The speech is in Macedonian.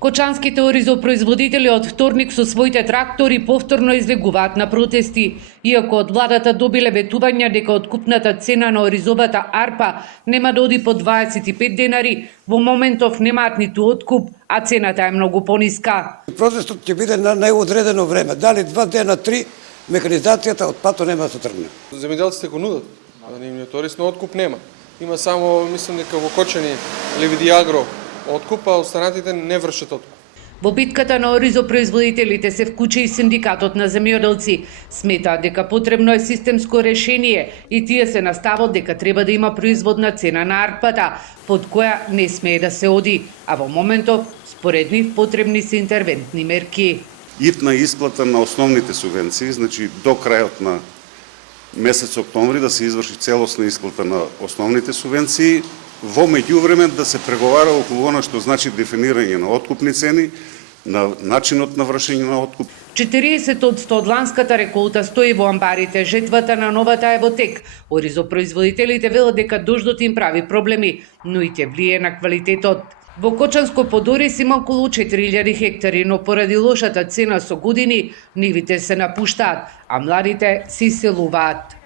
Кочанските оризопроизводители од вторник со своите трактори повторно излегуваат на протести. Иако од владата добиле ветувања дека откупната цена на оризовата арпа нема да оди по 25 денари, во моментов немаат ниту откуп, а цената е многу пониска. Протестот ќе биде на неодредено време. Дали 2 дена, 3, механизацијата од пато нема да се тргне. Земјоделците го нудат, а нивниот торисно откуп нема. Има само, мислам дека во Кочани, Левиди Агро откуп, а останатите не вршат откуп. Во битката на оризопроизводителите се вклучи и синдикатот на земјоделци. Сметаат дека потребно е системско решение и тие се на ставот дека треба да има производна цена на арпата, под која не смее да се оди, а во моментов, според нив, потребни се интервентни мерки. Итна исплата на основните субвенции, значи до крајот на месец октомври да се изврши целосна исплата на основните субвенции, во меѓувреме да се преговара околу она што значи дефинирање на откупни цени, на начинот на вршење на откуп. 40% од ланската реколта стои во амбарите, жетвата на новата е во тек. Оризопроизводителите велат дека дождот им прави проблеми, но и ќе влие на квалитетот. Во Кочанско Подорис има околу 4000 хектари, но поради лошата цена со години, нивите се напуштаат, а младите се иселуваат.